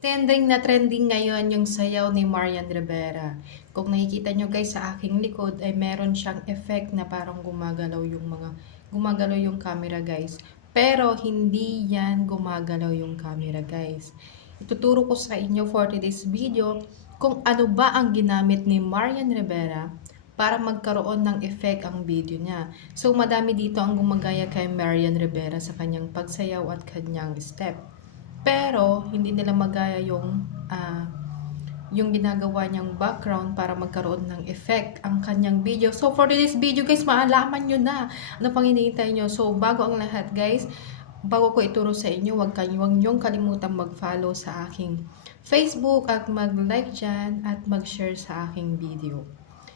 Trending ngayon yung sayaw ni Marian Rivera. Kung nakikita nyo guys sa aking likod ay meron siyang effect na parang gumagalaw yung camera guys. Pero hindi yan gumagalaw yung camera guys. Ituturo ko sa inyo for today's video kung ano ba ang ginamit ni Marian Rivera para magkaroon ng effect ang video niya. So madami dito ang gumagaya kay Marian Rivera sa kanyang pagsayaw at kanyang step. Pero, hindi nila magaya yung ginagawa niyang background para magkaroon ng effect ang kanyang video. So, for this video guys, maalaman nyo na ano pang hinihintay nyo. So, bago ang lahat guys, bago ko ituro sa inyo, huwag niyong kalimutan mag-follow sa aking Facebook at mag-like dyan at mag-share sa aking video.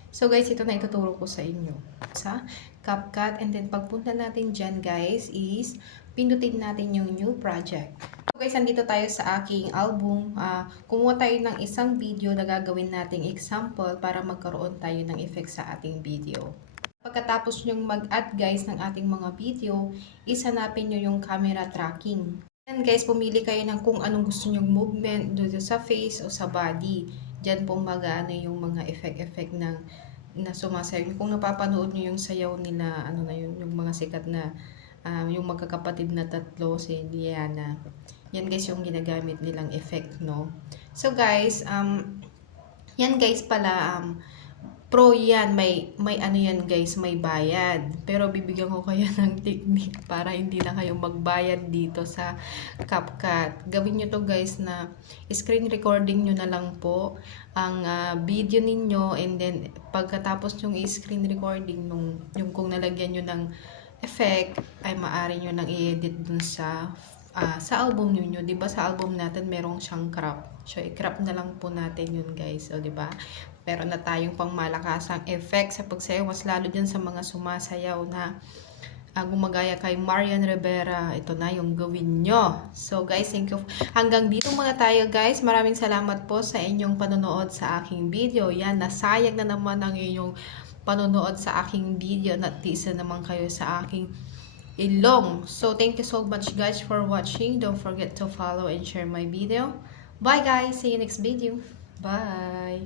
So guys, ito na ituturo ko sa inyo sa CapCut. And then pagpunta natin dyan guys is pindutin natin yung new project. So guys, andito tayo sa aking album. Kumuha tayo ng isang video na gagawin nating example para magkaroon tayo ng effect sa ating video. Pagkatapos nyong mag-add guys ng ating mga video, isanapin nyo yung camera tracking. And guys, pumili kayo ng kung anong gusto nyong movement dito sa face o sa body. Diyan po mag-ano yung mga effect na sumasayaw. Kung napapanood nyo yung sayaw nila, ano na yun, yung mga sikat na yung magkakapatid na tatlo, si Liana. Yan guys yung ginagamit nilang effect, no? So guys, yan guys pala, pro yan, may ano yan guys, may bayad. Pero bibigyan ko kayo ng technique para hindi na kayo magbayad dito sa CapCut. Gawin nyo to guys na screen recording nyo na lang po ang video ninyo, and then pagkatapos yung screen recording yung kung nalagyan nyo ng effect ay maaari nyo nang i-edit dun sa album niyo, 'di ba? Sa album natin merong siyang crop. So i-crop na lang po natin 'yun, guys. So 'di ba? Meron na tayong pangmalakasang effect sa pagsayaw, mas lalo diyan sa mga sumasayaw na gumagaya kay Marian Rivera. Ito na yung gawin nyo. So guys, thank you. Hanggang dito muna tayo guys. Maraming salamat po sa inyong panonood sa aking video. Yan, nasayang na naman ang inyong panonood sa aking video. Natisa naman kayo sa aking ilong. So thank you so much guys for watching. Don't forget to follow and share my video. Bye guys. See you next video. Bye.